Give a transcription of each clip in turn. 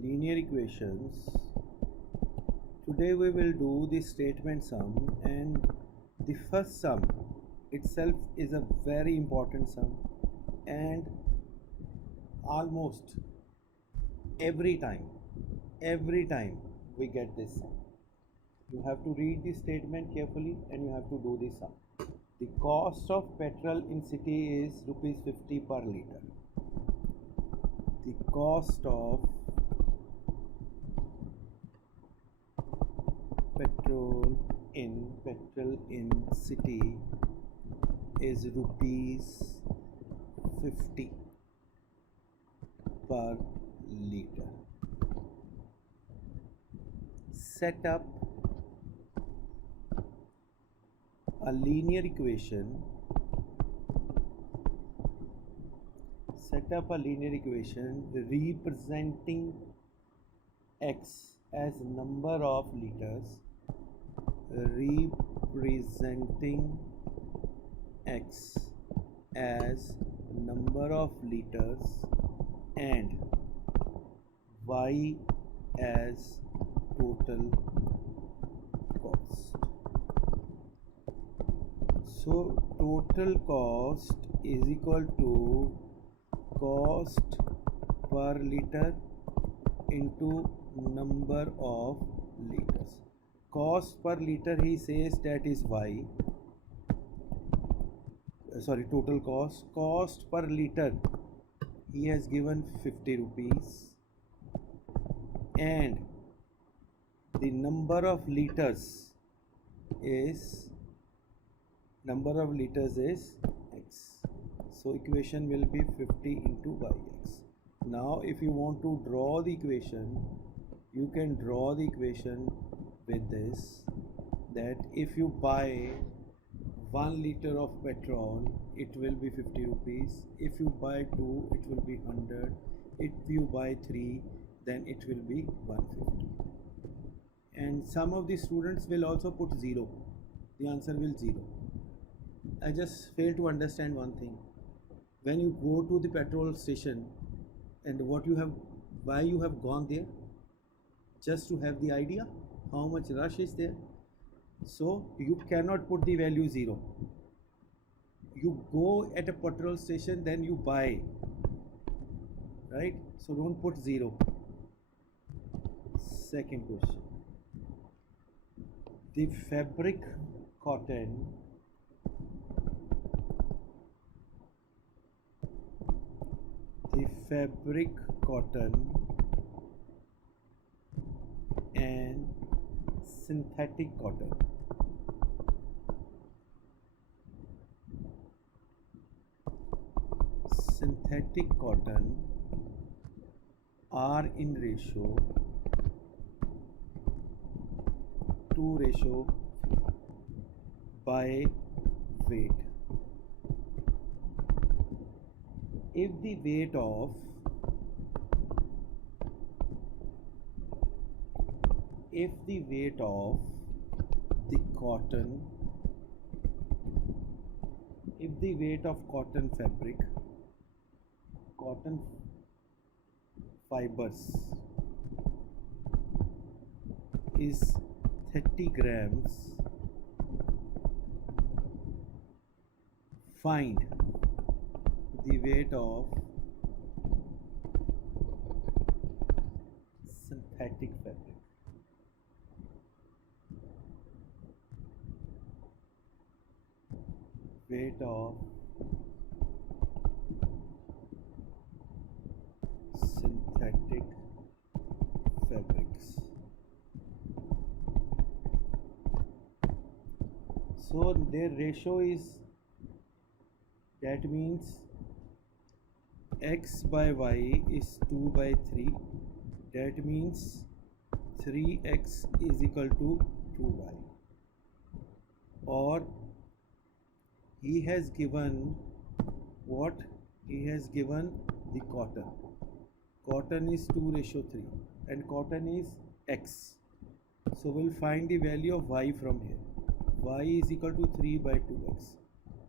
linear equations. Today we will do the statement sum, and the first sum itself is a very important sum, and almost every time we get this sum. You have to read the statement carefully and you have to do the sum. The cost of petrol in city is rupees 50 per liter. The cost of petrol in city is rupees 50 per liter. Set up a linear equation. Representing x as number of liters. Representing x as number of liters and y as total cost. So total cost is equal to cost per liter into number of liters. Cost per liter, he says, that is y. Total cost per liter, he has given 50 rupees, and the number of liters is x. So equation will be 50 into yx. Now if you want to draw the equation, you can draw the equation with this, that if you buy 1 liter of petrol, it will be 50 rupees. If you buy 2, it will be 100. If you buy 3, then it will be 150. And some of the students will also put 0. The answer will 0. I just fail to understand one thing. When you go to the petrol station, and why you have gone there? Just to have the idea how much rush is there. So you cannot put the value 0. You go at a petrol station, then you buy, right? So don't put 0. Second question. The fabric cotton and synthetic cotton are in ratio 2 by weight. If the weight of cotton fibers is 30 grams, find the weight of synthetic fabric. Weight of synthetic fabrics. So their ratio is, that means x by y is 2 by 3. That means 3x is equal to 2y. Or he has given what? He has given the cotton. Cotton is 2:3 and cotton is x. So we'll find the value of y from here. Y is equal to 3 by 2x.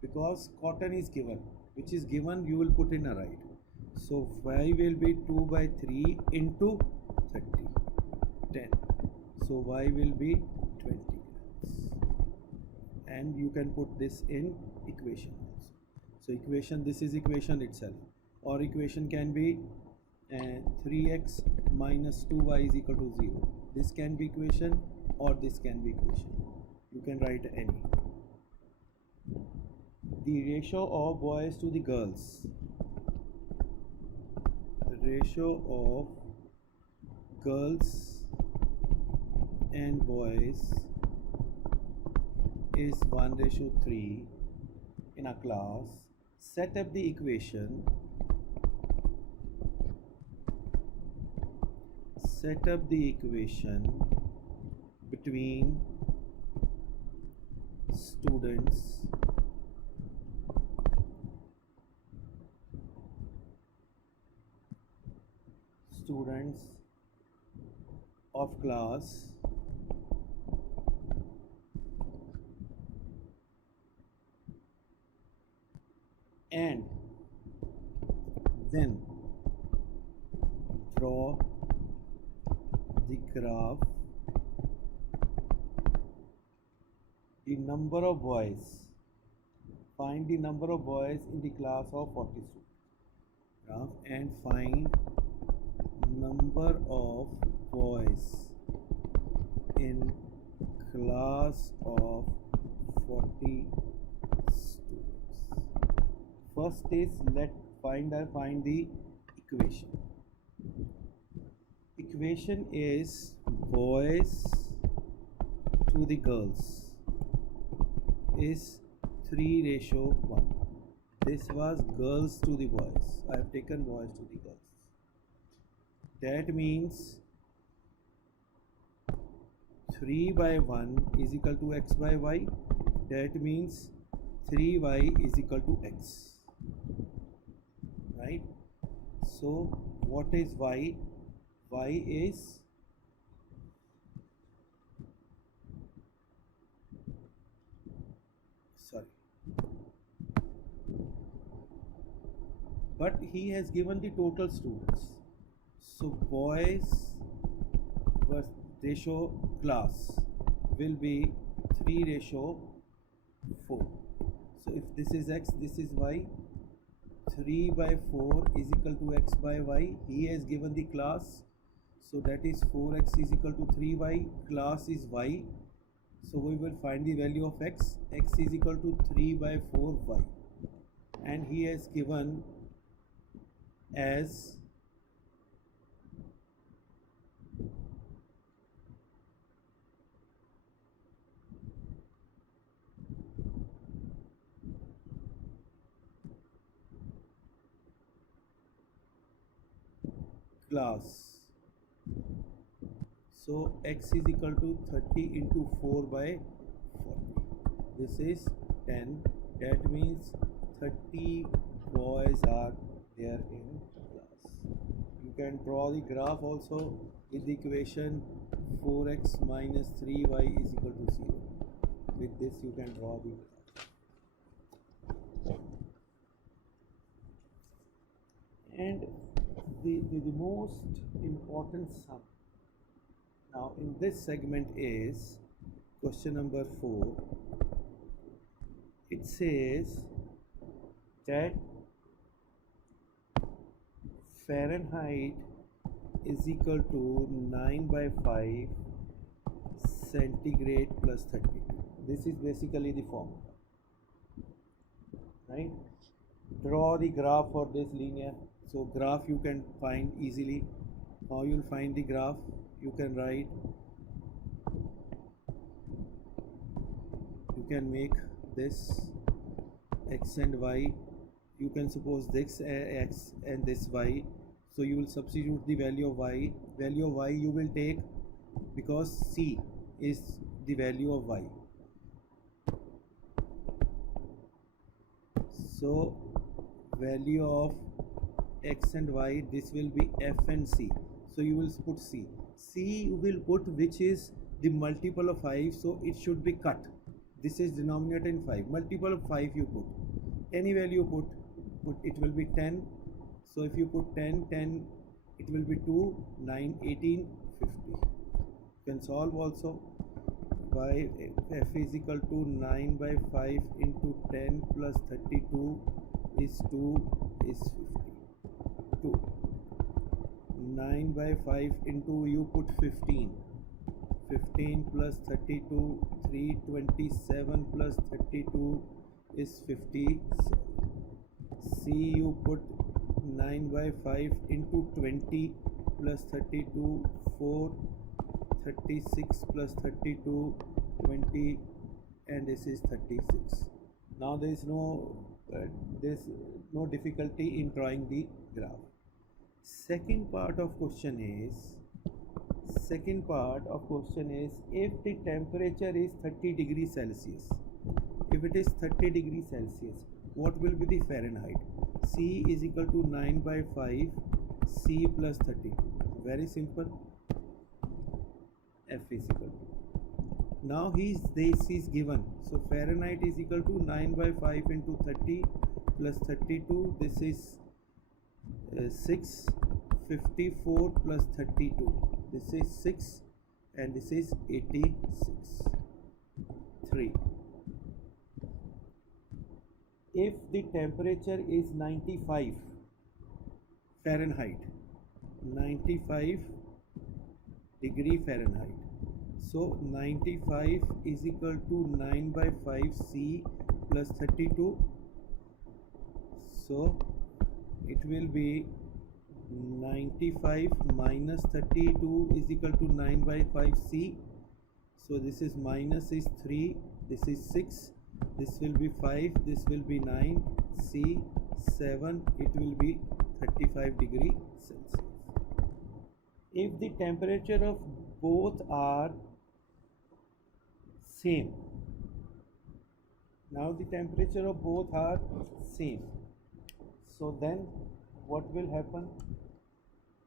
Because cotton is given, which is given you will put in a right. So y will be 2 by 3 into 30, 10. So y will be 20 grams. And you can put this in equation also. So equation, this is equation itself, or equation can be 3x minus 2y is equal to 0. This can be equation, or this can be equation. You can write any. The ratio of boys to the girls. The ratio of girls and boys is 1:3 in a class. Set up the equation. Set up the equation between students of class and then draw the graph. The number of boys. Find the number of boys in the class of 40 students. Graph and find number of boys in class of 40 students. First is find the equation. Equation is boys to the girls is 3:1. This was girls to the boys. I have taken boys to the girls. That means 3/1 is equal to x by y. That means 3y is equal to x. Right? So what is y? Y is but he has given the total students. So boys ratio class will be 3:4. So if this is x, this is y. 3/4 is equal to x by y. He has given the class, so that is 4x is equal to 3y. Class is y, so we will find the value of x. X is equal to 3/4y, and he has given as class. So x is equal to 30 into 4/40. This is 10. That means 30 boys are there in class. You can draw the graph also with the equation 4x minus 3y is equal to 0. With this you can draw the graph. And the most important sum now in this segment is question number 4. It says that Fahrenheit is equal to 9/5 centigrade plus 30. This is basically the formula, right? Draw the graph for this linear. So graph you can find easily. How you'll find the graph? You can write, you can make this x and y. You can suppose this x and this y. So you will substitute the value of y. Value of y you will take, because c is the value of y. So value of x and y, this will be f and c. So you will put c. C you will put which is the multiple of 5, so it should be cut. This is denominator in 5. Multiple of 5 you put. Any value put it will be 10. So if you put 10, 10 it will be 2, 9, 18, 50. You can solve also. 5 f is equal to 9 by 5 into 10 plus 32 is 2 is 50. 2. 9 by 5 into, you put 15. 15 plus 32, 327 plus 32 is 57. C, you put 9 by 5 into 20 plus 32, 4, 36 plus 32, 20, and this is 36. Now there is no difficulty in drawing the graph. Second part of question is if the temperature is 30 degrees Celsius, if it is 30 degrees Celsius, what will be the Fahrenheit? C is equal to 9 by 5 C plus 32. Very simple. F is equal to, now this is given, so Fahrenheit is equal to 9 by 5 into 30 plus 32, this is 6, 54 plus 32, this is 6, and this is 86. 3. If the temperature is 95 Fahrenheit, 95 degree Fahrenheit, so 95 is equal to 9 by 5 C plus 32, so it will be 95 minus 32 is equal to 9 by 5 C, so this is minus is 3, this is 6, this will be 5, this will be 9, C 7, it will be 35 degree Celsius. If the temperature of both are same, now the temperature of both are same, so then what will happen?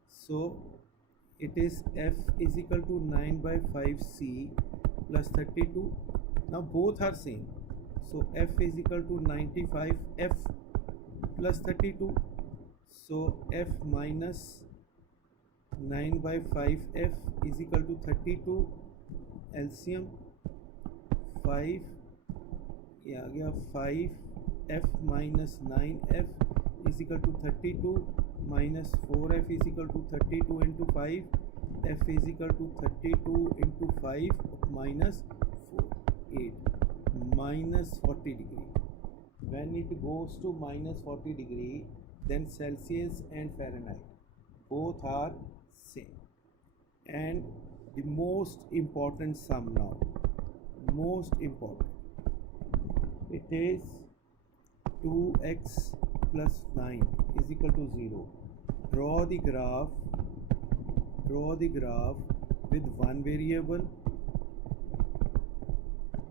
So it is F is equal to 9 by 5 C plus 32. Now both are same, so F is equal to 95 F plus 32, so F minus 9 by 5 F is equal to 32, LCM 5, ये आ गया 5 F minus 9 F is equal to 32 minus 4 F is equal to 32 into 5, F is equal to 32 into 5 minus 4, 8, minus 40 degree. When it goes to minus 40 degree, then Celsius and Fahrenheit both are same. And the most important sum now, most important, it is 2x plus 9 is equal to 0. Draw the graph with one variable,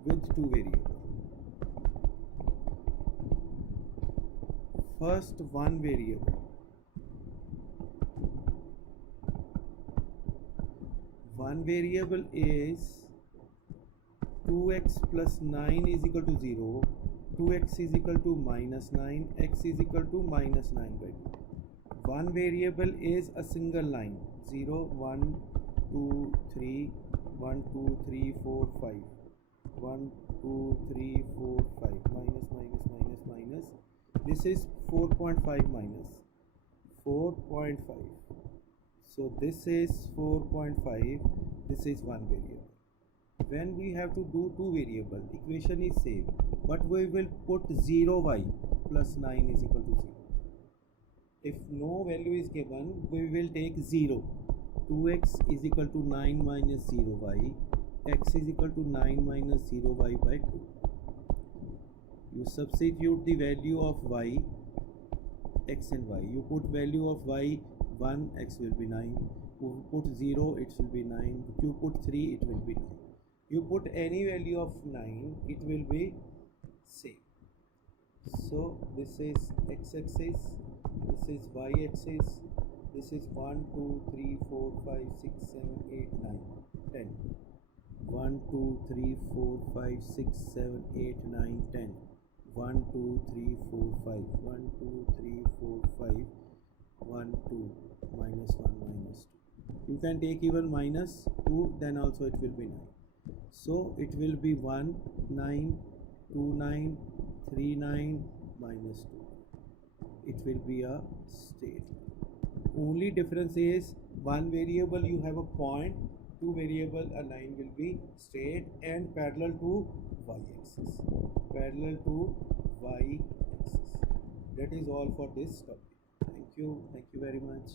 with two variables. First, one variable. One variable is 2x plus 9 is equal to 0, 2x is equal to minus 9, x is equal to minus 9 by 2. One variable is a single line, 0, 1, 2, 3, 1, 2, 3, 4, 5, 1, 2, 3, 4, 5, minus, minus, minus, minus. This is 4.5 minus 4.5. So this is 4.5, this is one variable. When we have to do two variable, equation is same, but we will put 0y plus 9 is equal to 0. If no value is given, we will take 0. 2x is equal to 9 minus 0y, x is equal to 9 minus 0y by 2. You substitute the value of y, x and y. You put value of y 1, x will be 9. You put 0, it will be 9. You put 3, it will be 9. You put any value of 9, it will be same. So this is x-axis, this is y-axis, this is 1, 2, 3, 4, 5, 6, 7, 8, 9, 10. 1, 2, 3, 4, 5, 6, 7, 8, 9, 10. 1, 2, 3, 4, 5. 1, 2, 3, 4, 5. 1, 2. minus 1 minus 2. You can take even minus 2, then also it will be 9. So it will be 1 9 2 9 3 9 minus 2. It will be a straight line. Only difference is one variable you have a point, two variable a line will be straight and parallel to y-axis. Parallel to y-axis. That is all for this topic. Thank you very much.